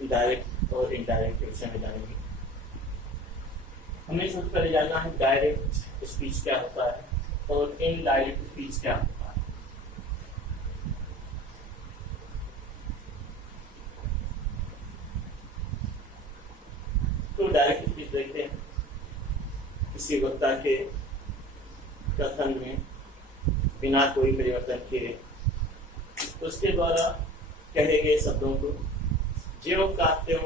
Direct और indirect के विषय में जानेंगे। हमें सबसे पहले जानना है डायरेक्ट स्पीच क्या होता है और इनडायरेक्ट स्पीच क्या होता है। तो डायरेक्ट स्पीच देखते हैं, किसी वक्ता के कथन में बिना कोई परिवर्तन किए उसके द्वारा कहे गए शब्दों को ज्यों का त्यों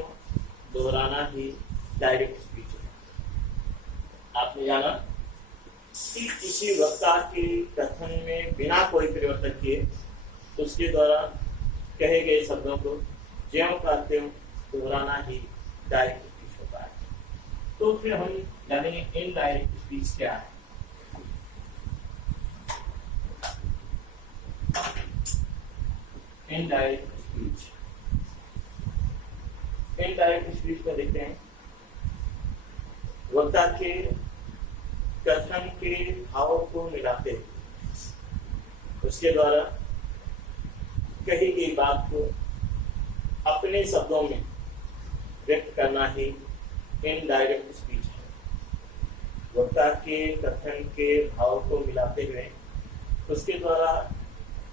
दोहराना ही डायरेक्ट स्पीच है। आपने जाना कि किसी वक्ता के कथन में बिना कोई परिवर्तन किए उसके द्वारा कहे गए शब्दों को ज्यों का त्यों दोहराना ही डायरेक्ट स्पीच होता है। तो फिर हम जानेंगे इनडायरेक्ट स्पीच क्या है। इनडायरेक्ट स्पीच, इनडायरेक्ट स्पीच में देखते हैं वक्ता के कथन के भाव को मिलाते हुए उसके द्वारा कही गई बात को अपने शब्दों में व्यक्त करना ही इनडायरेक्ट स्पीच है। वक्ता के कथन के भाव को मिलाते हुए उसके द्वारा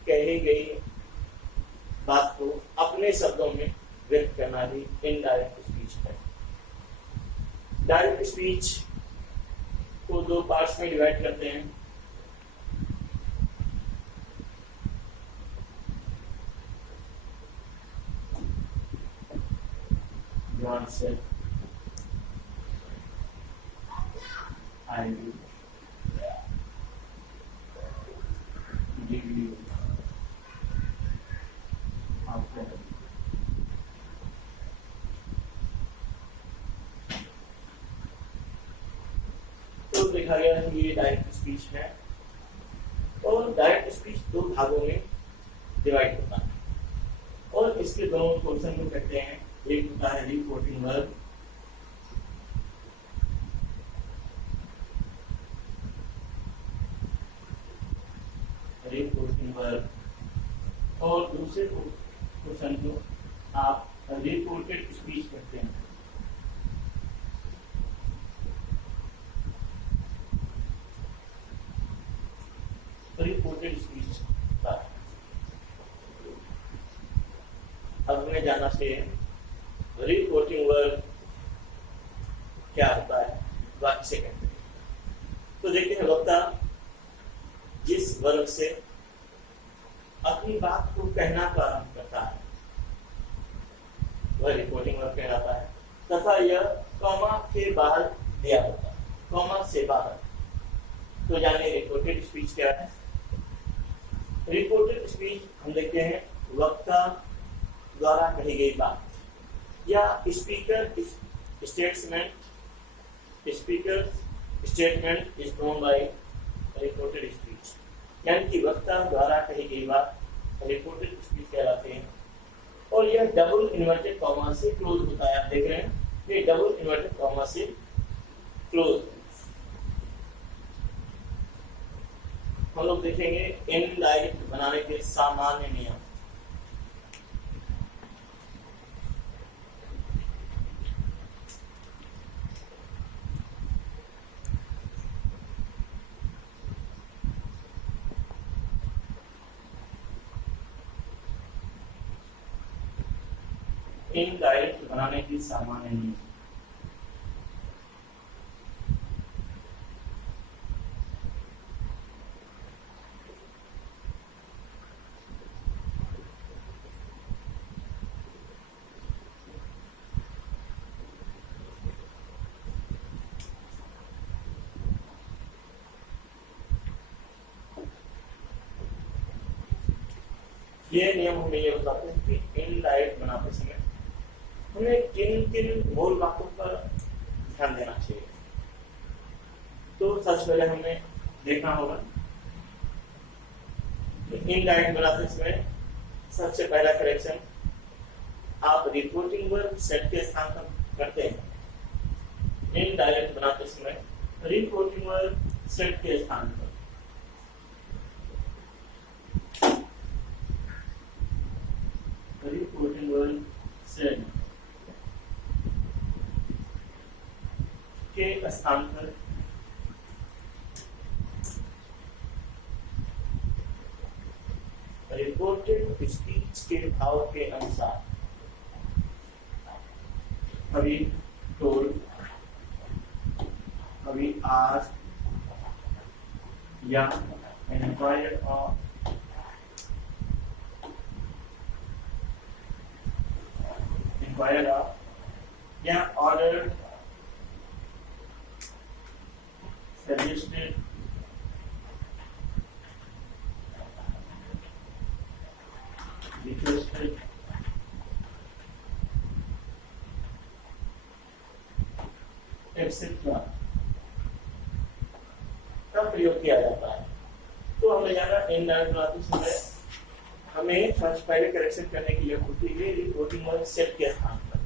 कही गई बात को अपने शब्दों में व्यक्त करना ही इनडायरेक्ट स्पीच है। डायरेक्ट स्पीच को दो पार्ट्स में डिवाइड करते हैं। तो देखा गया कि ये डायरेक्ट स्पीच है और डायरेक्ट स्पीच दो भागों में डिवाइड होता है और इसके दोनों पोर्शन को कहते हैं। एक होता है रिपोर्टिंग वर्ब, रिपोर्टिंग वर्ब और दूसरे पोर्शन को आप रिपोर्टेड स्पीच कहते हैं। रिपोर्टेड स्पीच का अब हमें जानना चाहिए रिपोर्टिंग वर्ब क्या होता है, वाक्य से कहते हैं। तो देखते हैं वक्ता जिस वर्ग से अपनी बात को कहना प्रारंभ करता है वह रिपोर्टिंग वर्ब कहलाता है तथा यह कॉमा के बाहर दिया होता है, कॉमा से बाहर। तो जानिए रिपोर्टेड स्पीच क्या है। रिपोर्टेड स्पीच हम देखते हैं वक्ता द्वारा कही गई बात या speaker statement is known by reported speech, यानी कि वक्ता द्वारा कही गई बात रिपोर्टेड स्पीच कहलाते हैं। और यह डबल इन्वर्टेड कॉमा से क्लोज होता है। आप देख रहे हैं ये डबल इन्वर्टेड कॉमा से क्लोज। हम लोग देखेंगे इनडायरेक्ट बनाने के सामान्य नियम। इनडायरेक्ट बनाने की सामान्य नियम। ये नियम हमें ये बताते हैं कि इनडायरेक्ट बनाते समय हमें किन किन मूल बातों पर ध्यान देना चाहिए। तो सबसे पहले हमें देखना होगा इनडायरेक्ट बनाते समय सबसे पहला करेक्शन आप रिपोर्टिंग वर्ब सेट के स्थान पर करते हैं। इनडायरेक्ट बनाते समय रिपोर्टिंग वर्ब सेट के स्थान पर रिपोर्टिंग वर्ब सेट स्थान पर रिपोर्टेड स्पीच के भाव के अनुसार अभी टोल्ड, अभी आज या inquired of, या ordered, suggested, requested, etc. का प्रयोग किया जाता है। तो हमें जाना इनडायरेक्ट बनाते समय हमें सबसे पहले करेक्शन करने की जरूरत होती है रिपोर्टिंग वर्ब सेट के स्थान पर।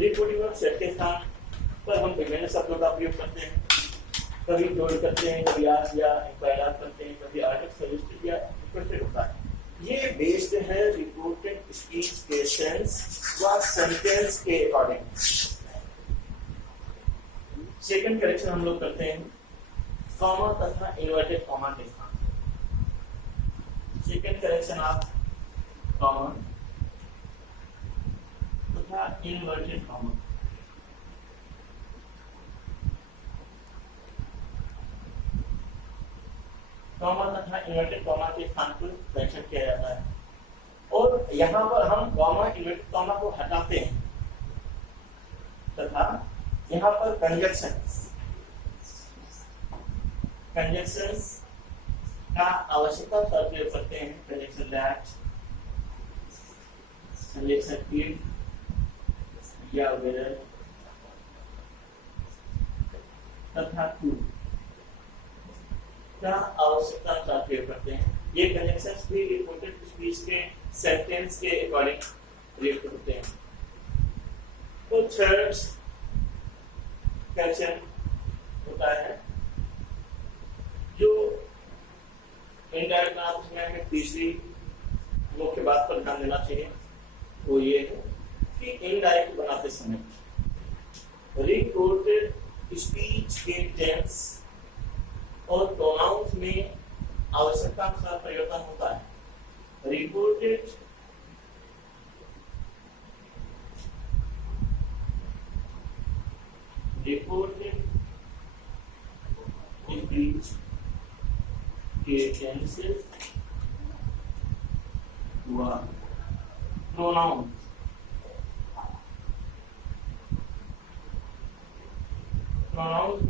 रिपोर्टिंग वर्ब सेट के स्थान पर हम विभिन्न शब्दों का प्रयोग करते हैं, कभी टोल्ड करते हैं, कभी आस्क्ड या इंक्वायर्ड करते हैं, कभी ऑर्डर्ड, सजेस्टेड या रिक्वेस्टेड होता है। ये बेस्ड है रिपोर्टेड स्पीच के सेंस व सेंटेंस के अकॉर्डिंग। सेकंड करेक्शन हम लोग करते हैं कॉमा तथा इन्वर्टेड कॉमा के स्थान। सेकंड करेक्शन ऑफ कॉमा तथा इन्वर्टेड कॉमा। कॉमा तथा इन्वर्टेड कॉमा के स्थान पर करेक्शन किया जाता है और यहाँ पर हम कॉमा इन्वर्टेड कॉमा को हटाते हैं तथा यहाँ पर कंजक्शंस का आवश्यकता का प्रयोग करते हैं। कंजक्शन दैट, कंजक्शन इफ या वेदर तथा टू का आवश्यकता का प्रयोग करते हैं। ये कंजक्शंस भी रिपोर्टेड स्पीच के सेंटेंस के अकॉर्डिंग प्रयोग होते हैं। तो थर्ड करेक्शन होता है जो इनडायरेक्ट बनाते समय हमें तीसरी मुख्य बात पर ध्यान देना चाहिए, वो ये है कि इनडायरेक्ट बनाते समय रिपोर्टेड स्पीच के टेंस और प्रोनाउंस में आवश्यकता अनुसार परिवर्तन होता है। रिपोर्टेड स्पीच के टेंसेस व प्रोनाउंस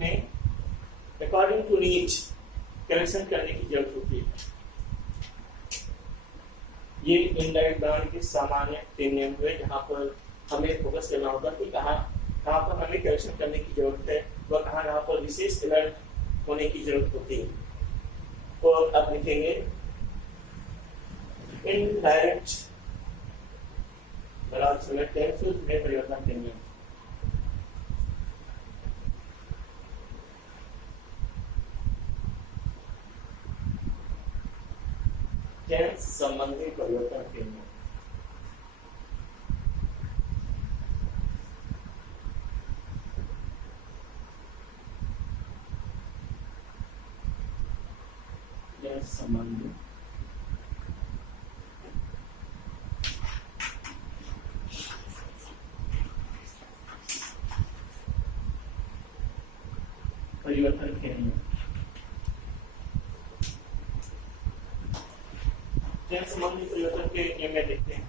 में अकॉर्डिंग टू नीड करेक्शन करने की जरूरत होती है। ये इनडायरेक्ट बनाने के सामान्य 3 नियम हुए जहाँ पर हमें फोकस करना होगा कि कहाँ पर हमें करेक्शन करने की जरूरत है व कहाँ पर विशेष अलर्ट होने की जरूरत होती है। तो अब लिखेंगे इनडायरेक्ट बनाते समय टेंसेस में परिवर्तन के नियम। टेंस संबंधी परिवर्तन के नियम। टेंस संबंधी परिवर्तन के नियम। टेंस संबंधी परिवर्तन के नियम में देखते हैं।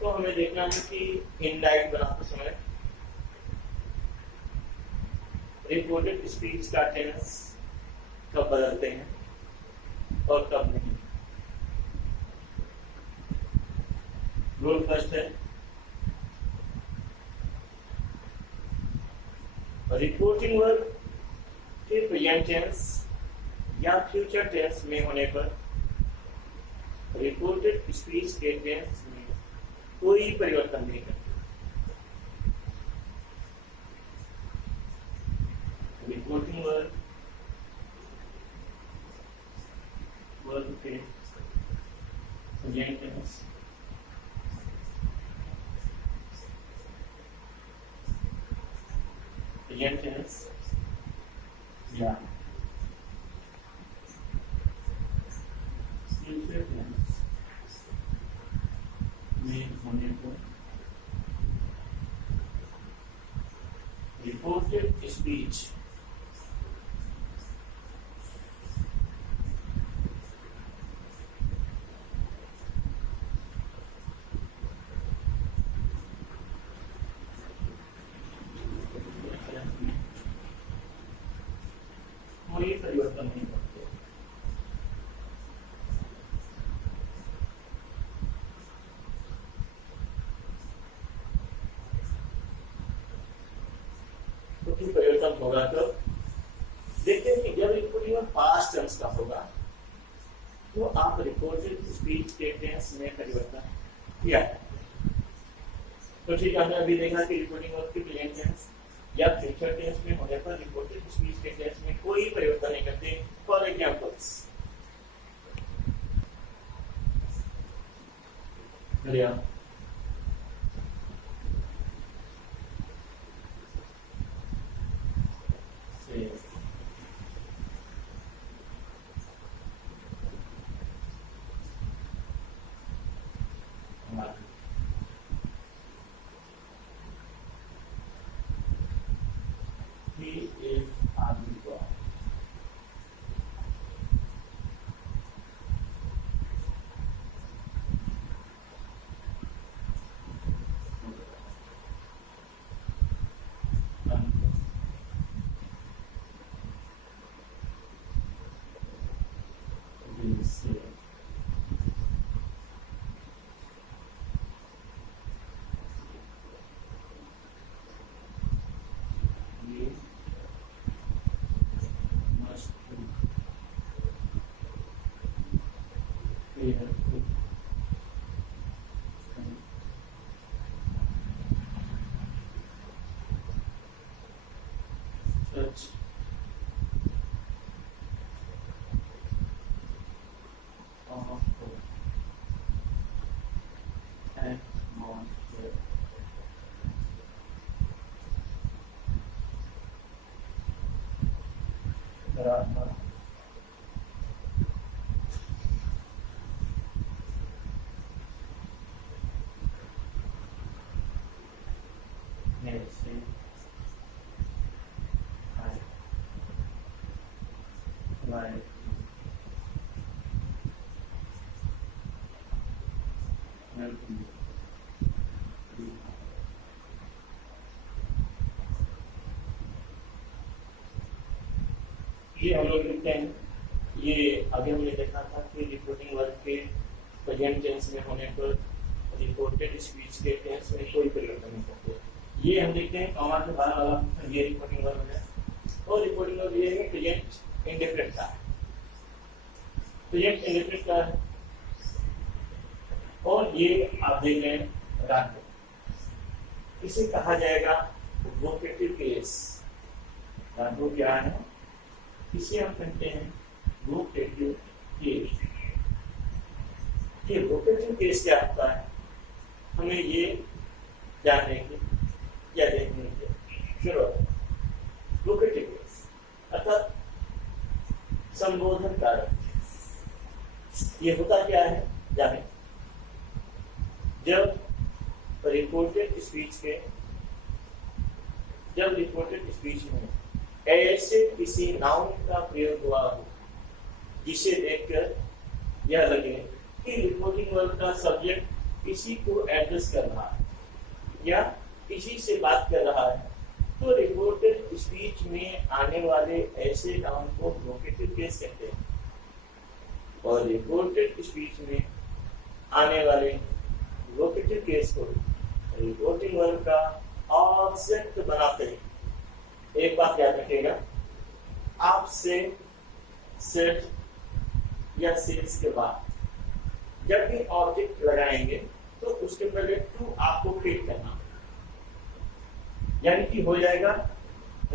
तो हमें देखना है कि इनडायरेक्ट बनाते समय रिपोर्टेड स्पीच का टेंस कब बदलते हैं और कब नहीं। रूल फर्स्ट है रिपोर्टिंग वर्ब के प्रेजेंट टेंस या फ्यूचर टेंस में होने पर रिपोर्टेड स्पीच के टेंस में कोई परिवर्तन नहीं करते। रिपोर्टिंग वर्ब प्रेजेंट टेंस या फ्यूचर टेंस में होने पर रिपोर्टेड स्पीच कोई परिवर्तन नहीं करते। तो क्यों परिवर्तन होगा? तो देखते हैं कि जब रिपोर्टिंग में पास्ट टेंस का होगा तो आप रिपोर्टेड स्पीच के टेंस में परिवर्तन किया है। तो ठीक है, हमने अभी देखा कि रिपोर्टिंग वर्ब की प्रेजेंट टेंस या फ्यूचर टेंस में होने पर रिपोर्टेड स्पीच के टेंस में कोई परिवर्तन नहीं करते। For examples, he is Abiba. Such atmosphere. Grammar. Medicine. Like ये हम लोग लिखते हैं। ये आगे हमने देखा था कि रिपोर्टिंग वर्ब के प्रेजेंट टेंस में होने पर रिपोर्टेड स्पीच के टेंस में कोई परिवर्तन नहीं करते। ये हम देखते हैं कॉमा के बाद वाला ये रिपोर्टिंग वर्ब है और रिपोर्टिंग वर्ब ये है प्रेजेंट इंडेफिनिट का है। प्रेजेंट इंडेफिनिट का है और ये आप देख रहे हैं रात को इसे कहा जाएगा वोकेटिव केस। रात क्या है? इसे हम कहते हैं वोकेटिव केस। ये वोकेटिव केस क्या होता है हमें ये जानने की या देखने की जरूरत है। वोकेटिव केस अर्थात संबोधन कारक। ये होता क्या है जाने। जब रिपोर्टेड स्पीच में ऐसे किसी नाउन का प्रयोग हुआ हो जिसे देखकर यह लगे कि रिपोर्टिंग वर्ब का सब्जेक्ट किसी को एड्रेस कर रहा है या किसी से बात कर रहा है, तो रिपोर्टेड स्पीच में आने वाले ऐसे नाउन को वोकेटिव केस कहते हैं। और रिपोर्टेड स्पीच में आने वाले वोकेटिव केस को रिपोर्टिंग वर्ब का ऑब्जेक्ट बनाते हैं। एक बात याद रखिएगा, आप से सेट या सेल्स के बाद जब भी ऑब्जेक्ट लगाएंगे तो उसके पहले टू आपको क्रिएट करना, यानी कि हो जाएगा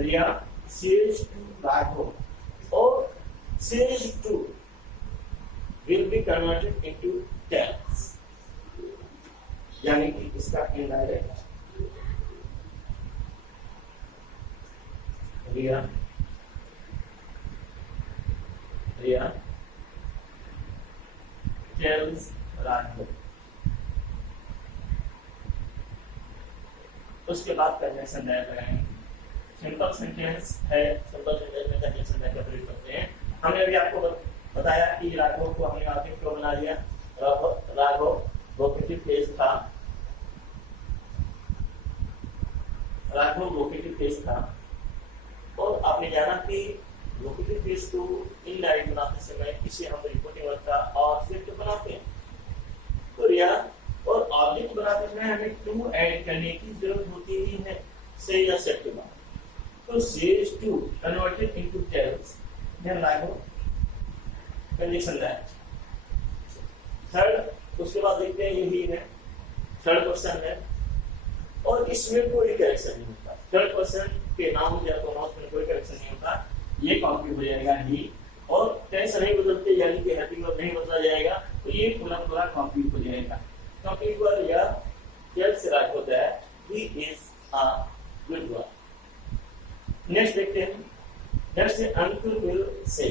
या सेल्स टू बैक हो और सेल्स to will be converted into tense, यानी कि इसका इनडायरेक्ट रिया रिया tells राघव। उसके बाद कंजंक्शन दैट लगाएंगे। सिंपल सेंटेंस है, सिंपल सेंटेंस में कंजंक्शन दैट का प्रयोग करते हैं। हमने अभी आपको बताया कि राघव को हमने ऑब्जेक्ट क्यों बना दिया। राघव वोकेटिव केस था, राघव वोकेटिव केस था, और आपने जाना कि वोकेटिव केस को इनडायरेक्ट बनाते समय इसे हम रिपोर्टिंग वर्ब का ऑब्जेक्ट बनाते हैं। तो रिया और ऑब्जेक्ट बनाते समय हमें टू ऐड करने की जरूरत होती ही है, से या सेट के बाद। तो says to converted into tells, then Raghav condition that. Third, उसके बाद देखते हैं यही है थर्ड पर्सन है, और इसमें कोई करेक्शन नहीं होता। थर्ड पर्सन के नाम या प्रोनाउंस में कोई करेक्शन नहीं होता, ये कॉपी हो जाएगा ही, और टेंस नहीं बदलते यानी कि हेल्पिंग वर्ब नहीं बदला जाएगा, तो ये पूरा पूरा कॉपी हो जाएगा। कॉपी पर या tells Raghav that he is a good boy. Next देखते हैं, दैट्स अंकुर विल से।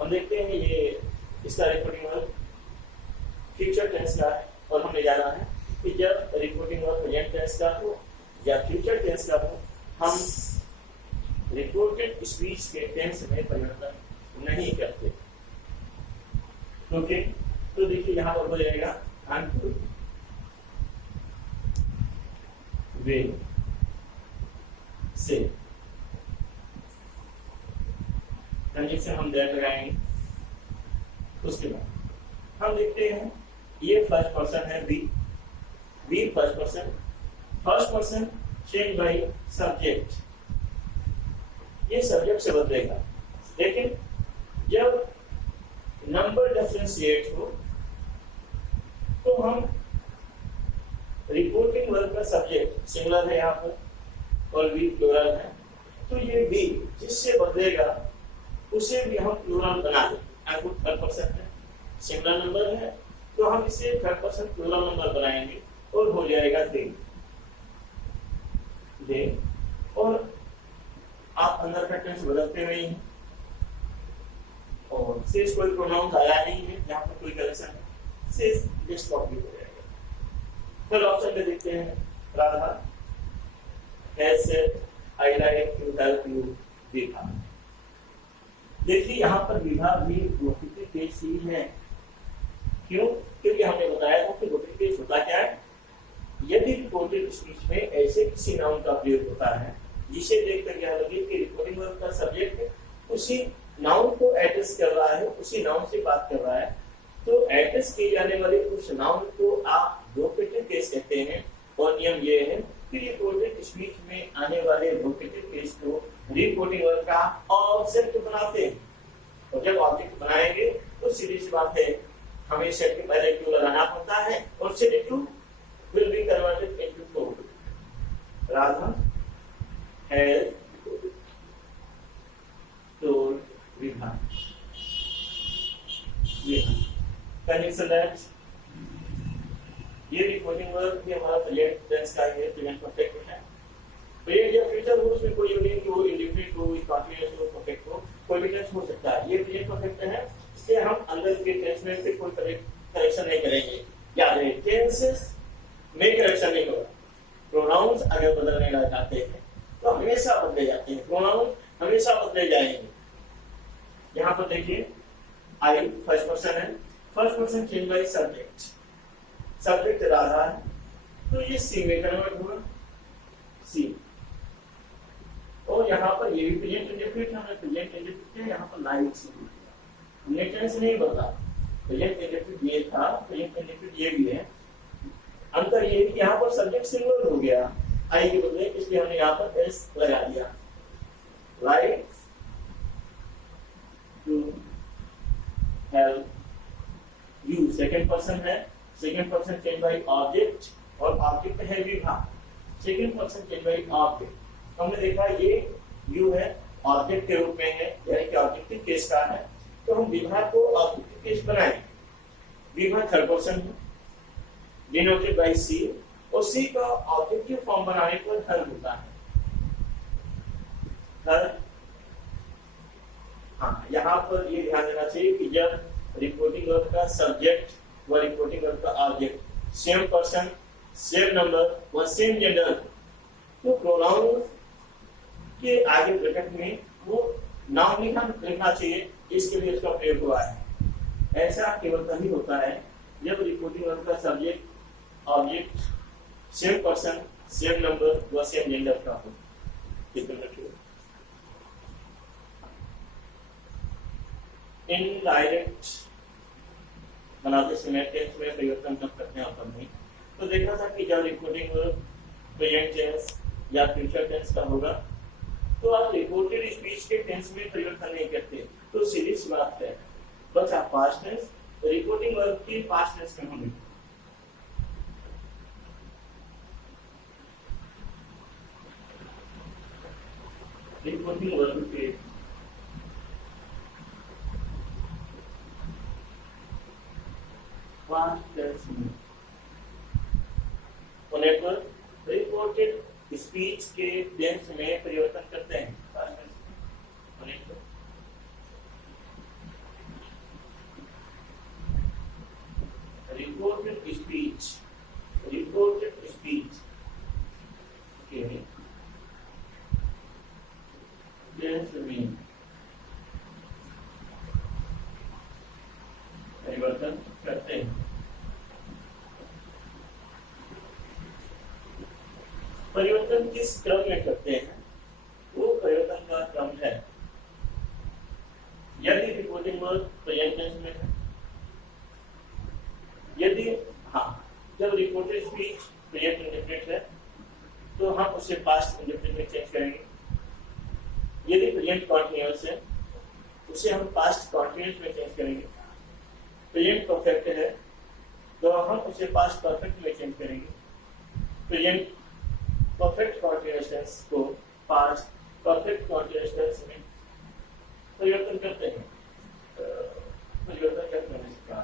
हम देखते हैं ये इसका रिपोर्टिंग वर्ब फ्यूचर टेंस का है, और हमने जाना है कि जब रिपोर्टिंग वर्ब प्रेजेंट टेंस का हो या फ्यूचर टेंस का हो, हम रिपोर्टेड स्पीच के टेंस में परिवर्तन नहीं करते। ओके, तो देखिए यहाँ पर हो जाएगा अंकुर विल से। कंजंक्शन हम दैट लगाएंगे। उसके बाद हम देखते हैं ये फर्स्ट पर्सन है B, B first person change by subject, ये सब्जेक्ट से बदलेगा। लेकिन जब नंबर डिफरेंशिएट हो तो हम रिपोर्टिंग वर्ब का सब्जेक्ट सिंगुलर है यहाँ पर और बी प्लूरल है, तो ये बी जिससे बदलेगा उसे भी हम प्लूरल बना देंगे। अंकुर थर्ड पर्सन है, सिंगुलर नंबर है, तो हम इसे थर्ड पर्सन प्लूरल नंबर बनाएंगे और हो जाएगा दे। और आप अंदर का टेंस बदलते नहीं हैं, और शेष कोई प्रोनाउंस आया नहीं है, यहाँ पर कोई करेक्शन है, शेष जस्ट कॉपी हो जाएगा। फिर ऑप्शन पे देखते हैं, Radha has said I like to help you Vibha. देखिए यहाँ पर विभा भी वोकेटिव केस ही है। क्यों? क्योंकि हमने बताया था कि वोकेटिव केस होता क्या है, यदि रिपोर्टेड स्पीच में ऐसे किसी नाउन का प्रयोग होता है जिसे देखकर यह लगे कि रिपोर्टिंग वर्ब का सब्जेक्ट उसी नाउन को एड्रेस कर रहा है, उसी नाउन से बात कर रहा है, तो एड्रेस किए जाने वाले उस नाउन को आप वोकेटिव केस कहते हैं। और नियम ये है कि रिपोर्टेड स्पीच में आने वाले वोकेटिव केस को रिपोर्टिंग वर्ब का ऑब्जेक्ट बनाते हैं, और जब ऑब्जेक्ट बनाएंगे तो सीधी सी बात है, हमें सेट के पहले टू लगाना पड़ता है, और said to will be converted into told. Radha has told Vibha. Conjunction that ये रिपोर्टिंग वर्ब भी हमारा प्रेजेंट टेंस का है, प्रेजेंट परफेक्ट है। प्रेजेंट या फ्यूचर हो, उसमें कोई यूनिट हो, इंडेफिनिट हो, कॉन्टिन्यूअस हो, परफेक्ट हो, कोई भी टेंस हो सकता है। ये प्रेजेंट परफेक्ट है, इसलिए हम अंदर के टेंस में पे कोई करेक्शन नहीं करेंगे। याद रहे, टेंसेस में करेक्शन नहीं होगा। प्रोनाउंस अगर बदलने लग जाते हैं तो हमेशा बदले जाते हैं, प्रोनाउंस हमेशा बदले जाएंगे। यहाँ पर देखिए आई फर्स्ट पर्सन है, first person change by subject, subject Radha है, तो ये सी में कन्वर्ट हुआ, सी। और यहाँ पर ये भी प्रेजेंट इंडेफिनिट है, प्रेजेंट इंडेफिनिट है, यहाँ पर लाइक से हमने टेंस नहीं बदला, प्रेजेंट इंडेफिनिट ये था, प्रेजेंट इंडेफिनिट ये भी है। अंतर ये कि यहाँ पर सब्जेक्ट सिंगुलर हो गया आई के बदले, इसलिए हमने यहाँ पर एस लगा दिया। Like to help you second person है, second person change by object, और ऑब्जेक्ट है विभा, second person change by object. हमने देखा ये यू है ऑब्जेक्ट के रूप में है, यानी कि ऑब्जेक्टिव केस का है, तो हम विभा को ऑब्जेक्टिव केस बनाएंगे। विभा थर्ड पर्सन है, डिनोटेड बाय सी, और सी का ऑब्जेक्टिव फॉर्म बनाने पर हेल्प होता है। यहाँ पर ये ध्यान देना चाहिए कि जब रिपोर्टिंग वर्ब का सब्जेक्ट व रिपोर्टिंग वर्ब का object same person, same number व सेम जेंडर, तो प्रोनाउन के आगे ब्रैकेट में वो नाउन लिखना चाहिए, इसके लिए उसका प्रयोग हुआ है। ऐसा केवल तभी होता है जब रिपोर्टिंग वर्ब का subject object same person, same number व सेम जेंडर का हो। इनडायरेक्ट बनाते समय टेंस में परिवर्तन कब करते हैं अपन ने, तो देखा था कि जब रिपोर्टिंग वर्ब प्रेजेंट टेंस या फ्यूचर टेंस का होगा तो आप रिपोर्टेड स्पीच के टेंस में परिवर्तन नहीं करते, तो सीधी सी बात है बस आप पास्ट टेंस रिपोर्टिंग वर्ब की पास्ट टेंस में होंगे। रिपोर्टिंग वर्ब के पास्ट टेंस में होने पर रिपोर्टेड स्पीच के टेंस में परिवर्तन करते हैं। रिपोर्टेड स्पीच के टेंस में परिवर्तन करते हैं। परिवर्तन किस क्रम में करते हैं, वो परिवर्तन का क्रम है। यदि रिपोर्टिंग वर्ब प्रेजेंट टेंस में है, यदि जब रिपोर्टेड स्पीच प्रेजेंट इंडेफिनिट है तो हम उसे पास्ट इंडेफिनिट में चेंज करेंगे। यदि प्रेजेंट कॉन्टिन्यूअस है उसे हम पास्ट कॉन्टिन्यूअस में चेंज करेंगे। प्रेजेंट परफेक्ट है तो हम उसे पास्ट परफेक्ट में चेंज करेंगे। प्रेजेंट परफेक्ट कॉन्टिन्यूअस टेंस को पास्ट परफेक्ट कॉन्टिन्यूअस टेंस में परिवर्तन करते हैं। परिवर्तन करते हैं इसका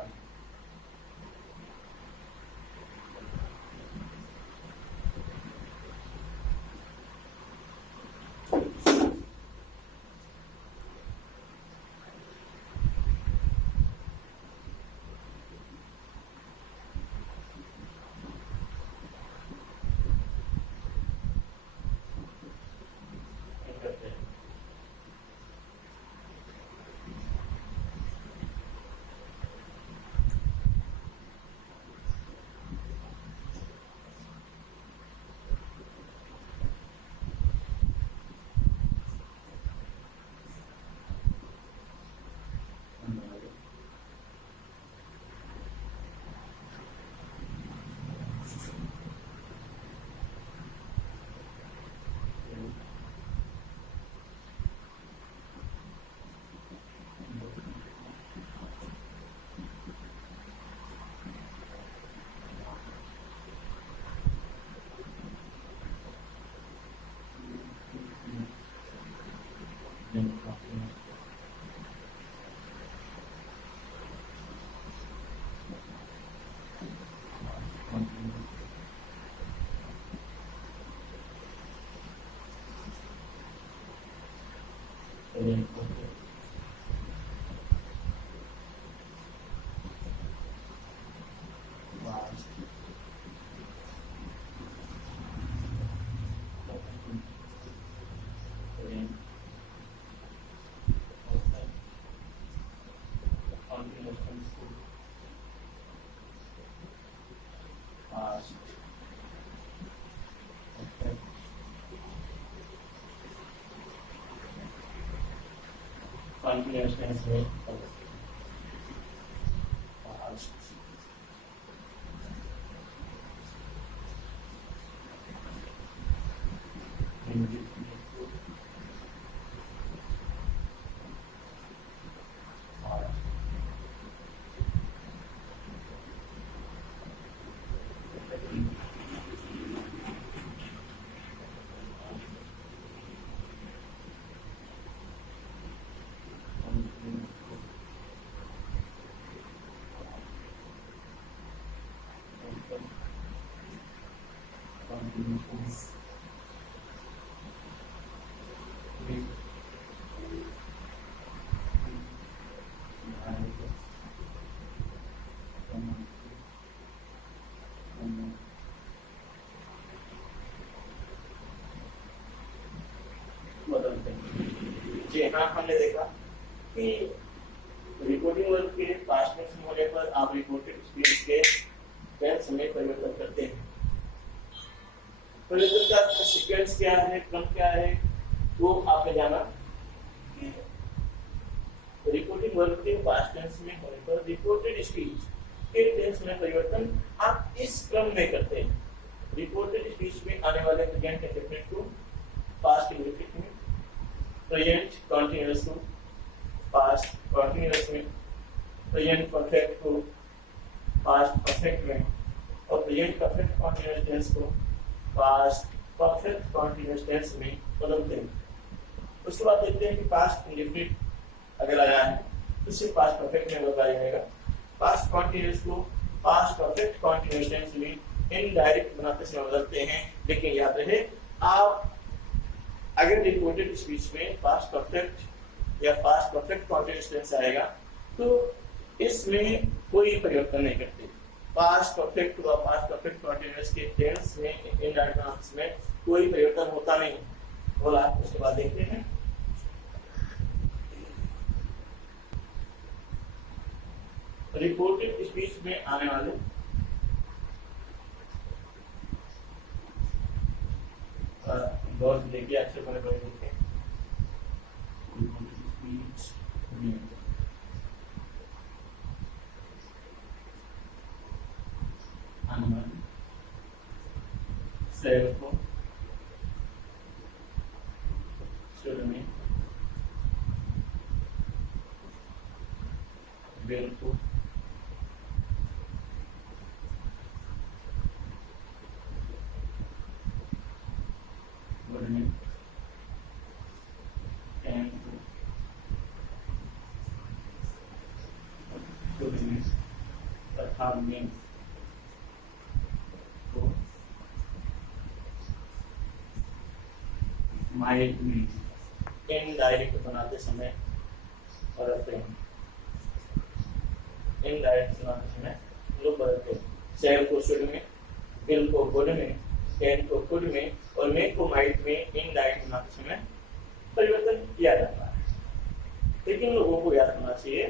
continuous tense में जी हाँ, हमने देखा कि रिपोर्टिंग वर्ब के पास्ट टेंस में होने पर आप रिपोर्टेड स्पीच के टेंस में परिवर्तन करते हैं। परिवर्तन का सीक्वेंस क्या है, क्रम क्या है, वो आपने जाना कि रिपोर्टिंग वर्ब के पास्ट टेंस में होने पर रिपोर्टेड स्पीच के टेंस में परिवर्तन आप इस क्रम में करते हैं। रिपोर्टेड स्पीच में आने वाले प्रेजेंट इंडेफिनिट को पास्ट इंडेफिनिट में, प्रेजेंट कॉन्टिन्यूअस को पास्ट कॉन्टिन्यूअस में, प्रेजेंट परफेक्ट को पास्ट परफेक्ट में और प्रेजेंट परफेक्ट कॉन्टिन्यूअस टेंस को पास्ट परफेक्ट कॉन्टिन्यूअस टेंस में बदलते हैं। उसके बाद देखते हैं कि पास्ट इंडेफिनिट अगर आया है तो सिर्फ पास्ट परफेक्ट में बदला जाएगा। पास्ट कॉन्टिन्यूअस को पास्ट परफेक्ट कॉन्टिन्यूअस टेंस में इनडायरेक्ट बनाते समय बदलते हैं। लेकिन याद रहे, आप अगर रिपोर्टेड स्पीच में पास्ट परफेक्ट या पास्ट परफेक्ट कॉन्टिन्यूअस टेंस आएगा तो इसमें कोई परिवर्तन नहीं करते। पास्ट परफेक्ट व पास्ट परफेक्ट कॉन्टिन्यूअस के टेंस में इनडायरेक्ट बनाते में कोई परिवर्तन होता नहीं। बोला, उसके बाद देखते हैं रिपोर्टेड स्पीच में आने वाले गौर से देखिए, अक्षर बड़े बड़े लिखे स्पीच में आने वाले शैल को सुर में, बेल को में, एंड को में तथा में को माइट में इनडायरेक्ट बनाते समय बदलते हैं। इनडायरेक्ट बनाते समय लोग बदलते हैं। शहर को शुड में, बिल को गुड में, एंड को गुड में और मे को माइट में इनडायरेक्ट बनाते समय परिवर्तन किया जाता है। लेकिन लोगों को याद रखना चाहिए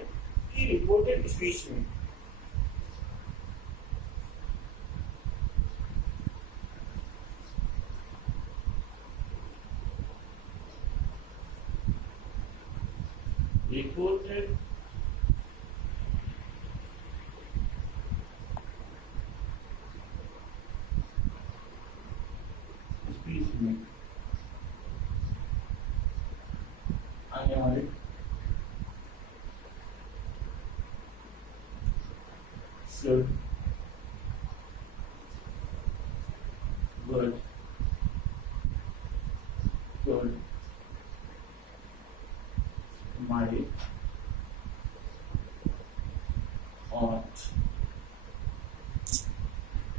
कि रिपोर्टेड स्पीच में रिपोर्टेड स्पीच में आने वाले should, would